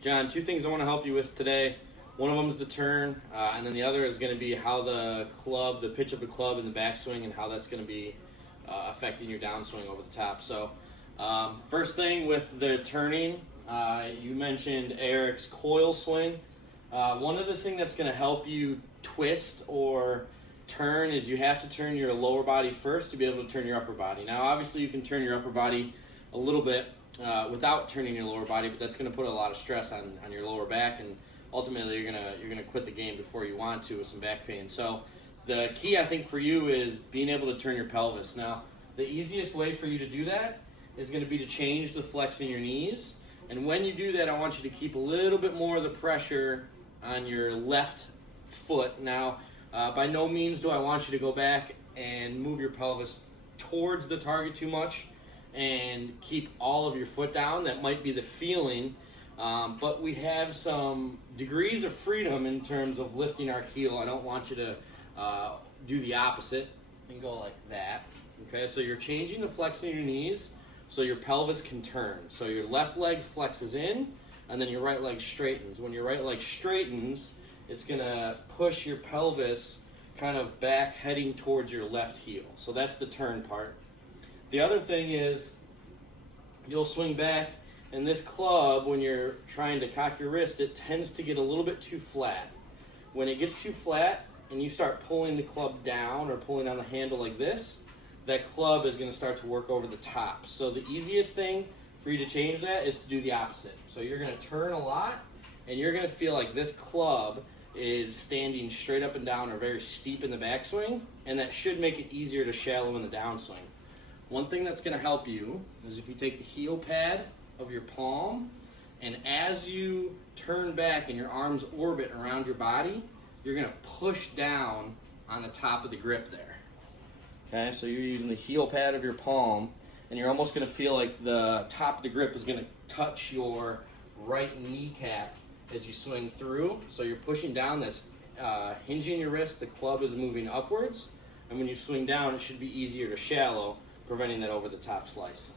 John, two things I want to help you with today. One of them is the turn, and then the other is going to be how the pitch of the club and the backswing, and how that's going to be affecting your downswing over the top. So, first thing with the turning, you mentioned Eric's coil swing. One other thing that's going to help you twist or turn is you have to turn your lower body first to be able to turn your upper body. Now, obviously, you can turn your upper body a little bit without turning your lower body, but that's going to put a lot of stress on your lower back, and ultimately you're gonna quit the game before you want to with some back pain. So the key, I think, for you is being able to turn your pelvis. Now, the easiest way for you to do that is going to be to change the flex in your knees, and when you do that, I want you to keep a little bit more of the pressure on your left foot. Now, by no means do I want you to go back and move your pelvis towards the target too much and keep all of your foot down. That might be the feeling, but we have some degrees of freedom in terms of lifting our heel. I don't want you to do the opposite and go like that. Okay, so you're changing the flex in your knees so your pelvis can turn. So your left leg flexes in, and then your right leg straightens. When your right leg straightens, it's going to push your pelvis kind of back, heading towards your left heel. So that's the turn part. The other thing is you'll swing back, and this club, when you're trying to cock your wrist, it tends to get a little bit too flat. When it gets too flat and you start pulling the club down or pulling on the handle like this, that club is going to start to work over the top. So the easiest thing for you to change that is to do the opposite. So you're going to turn a lot, and you're going to feel like this club is standing straight up and down or very steep in the backswing, and that should make it easier to shallow in the downswing. One thing that's going to help you is if you take the heel pad of your palm, and as you turn back and your arms orbit around your body, you're going to push down on the top of the grip there. Okay, so you're using the heel pad of your palm, and you're almost going to feel like the top of the grip is going to touch your right kneecap as you swing through. So you're pushing down, that's hinging your wrist, the club is moving upwards, and when you swing down, it should be easier to shallow, preventing that over the top slice.